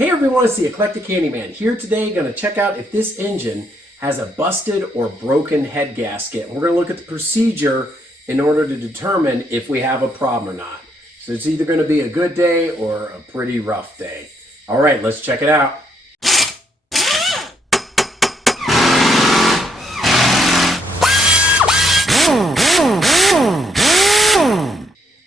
Hey everyone, it's the Eclectic Handyman here today. Going to check out if this engine has a busted or broken head gasket. We're going to look at the procedure in order to determine if we have a problem or not. So it's either going to be a good day or a pretty rough day. All right, let's check it out.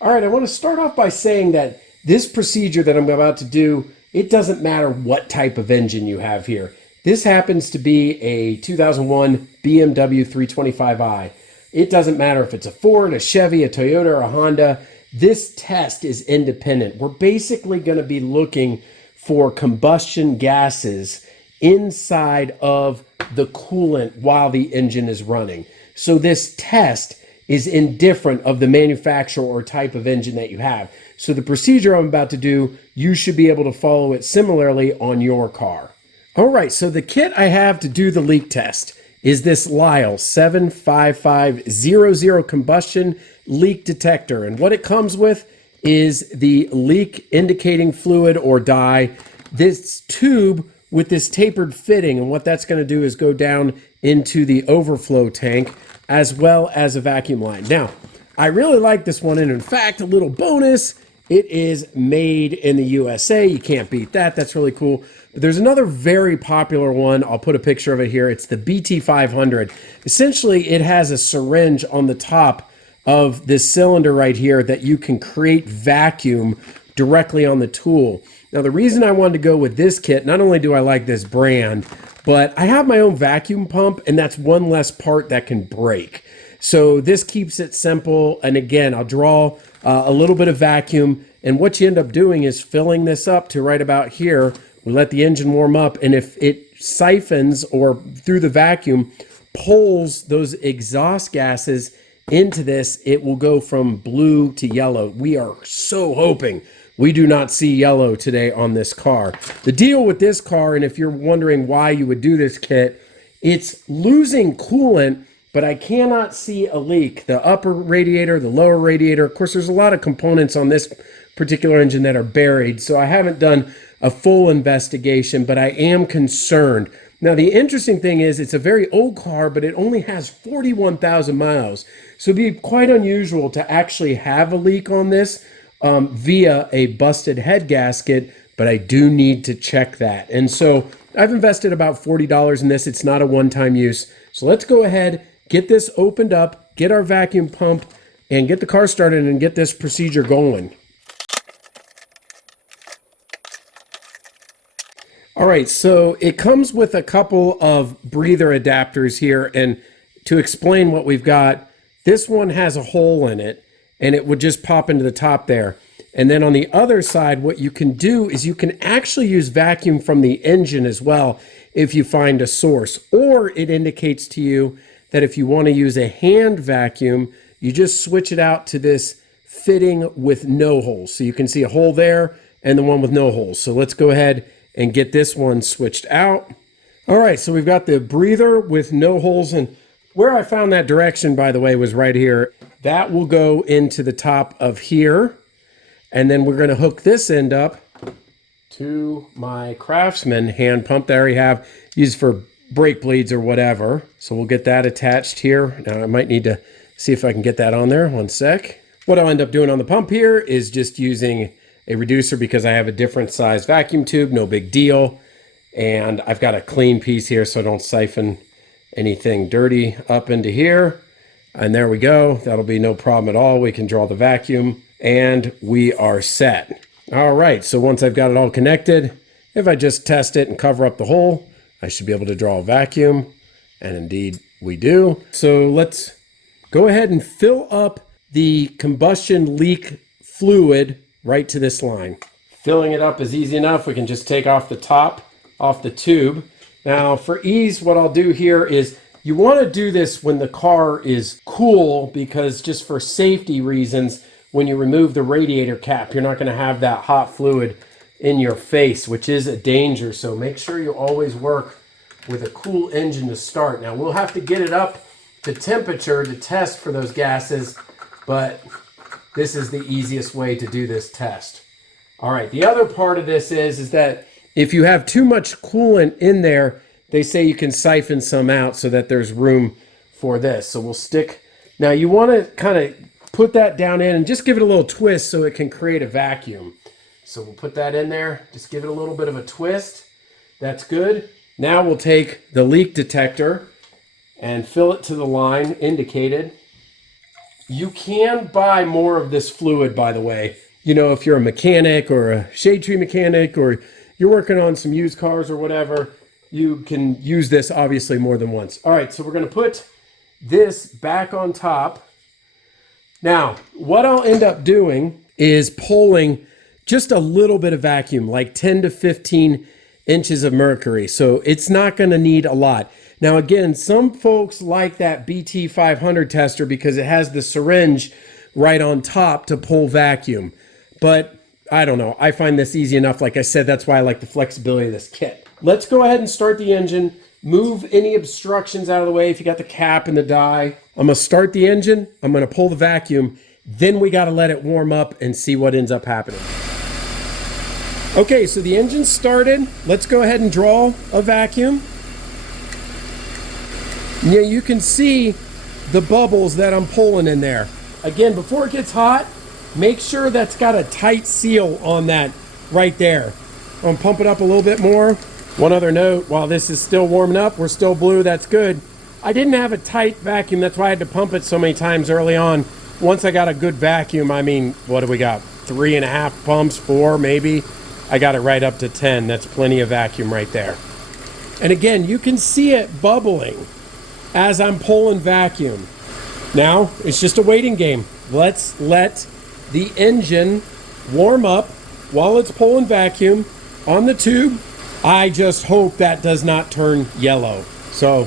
All right, I want to start off by saying that this procedure that I'm about to do, it doesn't matter what type of engine you have here. This happens to be a 2001 BMW 325i. It doesn't matter if it's a Ford, a Chevy, a Toyota, or a Honda. This test is independent. We're basically going to be looking for combustion gases inside of the coolant while the engine is running. So this test is indifferent of the manufacturer or type of engine that you have. So the procedure I'm about to do, you should be able to follow it similarly on your car. All right, so the kit I have to do the leak test is this Lisle 75500 combustion leak detector. And what it comes with is the leak indicating fluid or dye, this tube with this tapered fitting. And what that's gonna do is go down into the overflow tank as well as a vacuum line. Now, I really like this one, and in fact, a little bonus, it is made in the USA. You can't beat that. That's really cool. But there's another very popular one. I'll put a picture of it here. It's the BT500. Essentially, it has a syringe on the top of this cylinder right here that you can create vacuum directly on the tool. Now, the reason I wanted to go with this kit, not only do I like this brand, but I have my own vacuum pump, and that's one less part that can break. So this keeps it simple. And again, I'll draw a little bit of vacuum. And what you end up doing is filling this up to right about here. We let the engine warm up. And if it siphons or through the vacuum pulls those exhaust gases into this, it will go from blue to yellow. We are so hoping we do not see yellow today on this car. The deal with this car, and if you're wondering why you would do this kit, it's losing coolant, but I cannot see a leak. The upper radiator, the lower radiator, of course, there's a lot of components on this particular engine that are buried, so I haven't done a full investigation, but I am concerned. Now, the interesting thing is it's a very old car, but it only has 41,000 miles. So it'd be quite unusual to actually have a leak on this via a busted head gasket, but I do need to check that. And so I've invested about $40 in this. It's not a one-time use. So let's go ahead, get this opened up, get our vacuum pump, and get the car started and get this procedure going. All right, so it comes with a couple of breather adapters here. And to explain what we've got, this one has a hole in it, and it would just pop into the top there. And then on the other side, what you can do is you can actually use vacuum from the engine as well if you find a source. Or it indicates to you that if you want to use a hand vacuum, you just switch it out to this fitting with no holes. So you can see a hole there and the one with no holes. So let's go ahead and get this one switched out. All right, so we've got the breather with no holes, and where I found that direction, by the way, was right here. That will go into the top of here. And then we're going to hook this end up to my CRAFTSMAN hand pump that I already have, used for brake bleeds or whatever. So we'll get that attached here. Now I might need to see if I can get that on there. One sec. What I'll end up doing on the pump here is just using a reducer because I have a different size vacuum tube. No big deal. And I've got a clean piece here so I don't siphon anything dirty up into here. And there we go. That'll be no problem at all. We can draw the vacuum and we are set. All right, so once I've got it all connected, if I just test it and cover up the hole, I should be able to draw a vacuum, and indeed we do. So let's go ahead and fill up the combustion leak fluid right to this line. Filling it up is easy enough. We can just take off the top, off the tube. Now for ease, what I'll do here is you want to do this when the car is cool, because just for safety reasons, when you remove the radiator cap, you're not going to have that hot fluid in your face, which is a danger. So make sure you always work with a cool engine to start. Now we'll have to get it up to temperature to test for those gases, but this is the easiest way to do this test. All right, the other part of this is that If you have too much coolant in there, they say you can siphon some out so that there's room for this. So we'll stick. Now you want to kind of put that down in and just give it a little twist so it can create a vacuum. So we'll put that in there, just give it a little bit of a twist. That's good. Now we'll take the leak detector and fill it to the line indicated. You can buy more of this fluid, by the way. You know, if you're a mechanic or a shade tree mechanic, or you're working on some used cars or whatever, you can use this obviously more than once. All right, so we're gonna put this back on top. Now, what I'll end up doing is pulling just a little bit of vacuum, like 10 to 15 inches of mercury. So it's not gonna need a lot. Now again, some folks like that BT500 tester because it has the syringe right on top to pull vacuum. But I don't know, I find this easy enough. Like I said, that's why I like the flexibility of this kit. Let's go ahead and start the engine. Move any obstructions out of the way if you got the cap and the die. I'm gonna start the engine, I'm gonna pull the vacuum, then we gotta let it warm up and see what ends up happening. Okay, so the engine's started. Let's go ahead and draw a vacuum. Now you can see the bubbles that I'm pulling in there. Again, before it gets hot, make sure that's got a tight seal on that right there. I'm gonna pump it up a little bit more. One other note, while this is still warming up, we're still blue, that's good. I didn't have a tight vacuum, that's why I had to pump it so many times early on. Once I got a good vacuum, I mean, what do we got? 3.5 pumps, 4 maybe? I got it right up to 10, that's plenty of vacuum right there. And again, you can see it bubbling as I'm pulling vacuum. Now, it's just a waiting game. Let's let the engine warm up while it's pulling vacuum on the tube. I just hope that does not turn yellow. So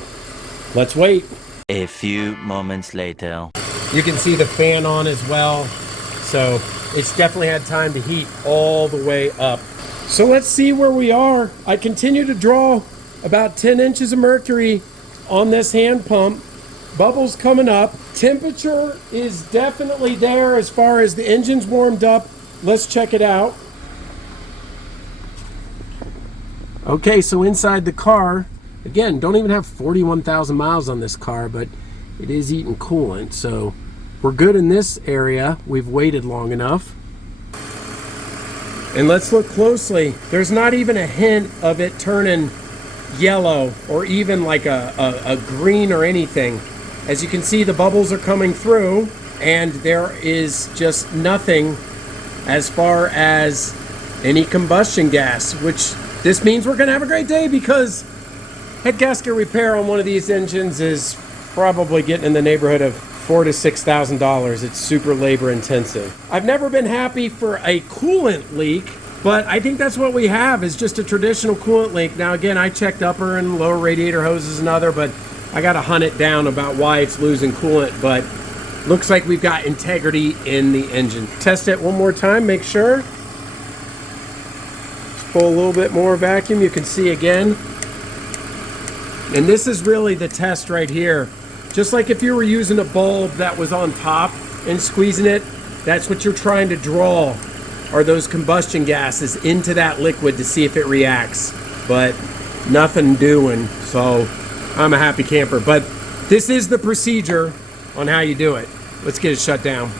let's wait. A few moments later. You can see the fan on as well. So it's definitely had time to heat all the way up. So let's see where we are. I continue to draw about 10 inches of mercury on this hand pump. Bubbles coming up. Temperature is definitely there as far as the engine's warmed up. Let's check it out. Okay, so inside the car, again, don't even have 41,000 miles on this car, but it is eating coolant, so we're good in this area. We've waited long enough. And let's look closely. There's not even a hint of it turning yellow or even like a green or anything. As you can see, the bubbles are coming through and there is just nothing as far as any combustion gas, which this means we're gonna have a great day because head gasket repair on one of these engines is probably getting in the neighborhood of $4,000 to $6,000. It's super labor intensive. I've never been happy for a coolant leak, but I think that's what we have is just a traditional coolant leak. Now again, I checked upper and lower radiator hoses and other, but I gotta hunt it down about why it's losing coolant, but looks like we've got integrity in the engine. Test it one more time, make sure. Pull a little bit more vacuum, you can see again. And this is really the test right here. Just like if you were using a bulb that was on top and squeezing it, that's what you're trying to draw, are those combustion gases into that liquid to see if it reacts. But nothing doing, so I'm a happy camper. But this is the procedure on how you do it. Let's get it shut down.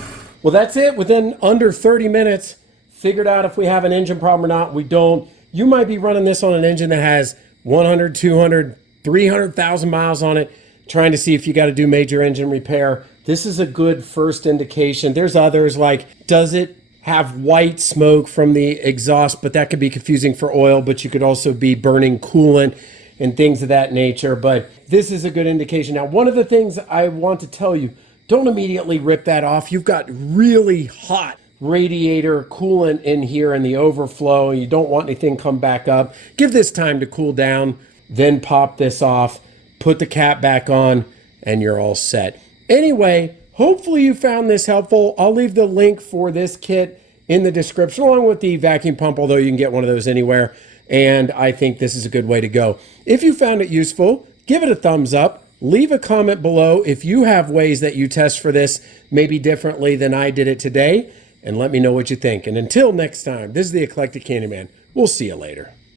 Well, that's it. Within under 30 minutes, figured out if we have an engine problem or not. We don't. You might be running this on an engine that has 100, 200, 300,000 miles on it, trying to see if you got to do major engine repair. This is a good first indication. There's others like, does it have white smoke from the exhaust? But that could be confusing for oil, but you could also be burning coolant and things of that nature. But this is a good indication. Now, one of the things I want to tell you, don't immediately rip that off. You've got really hot radiator coolant in here in the overflow. You don't want anything come back up. Give this time to cool down, then pop this off, put the cap back on, and you're all set. Anyway, hopefully you found this helpful. I'll leave the link for this kit in the description along with the vacuum pump, although you can get one of those anywhere. And I think this is a good way to go. If you found it useful, give it a thumbs up. Leave a comment below if you have ways that you test for this maybe differently than I did it today. And let me know what you think. And until next time, this is the Eclectic Candyman. We'll see you later.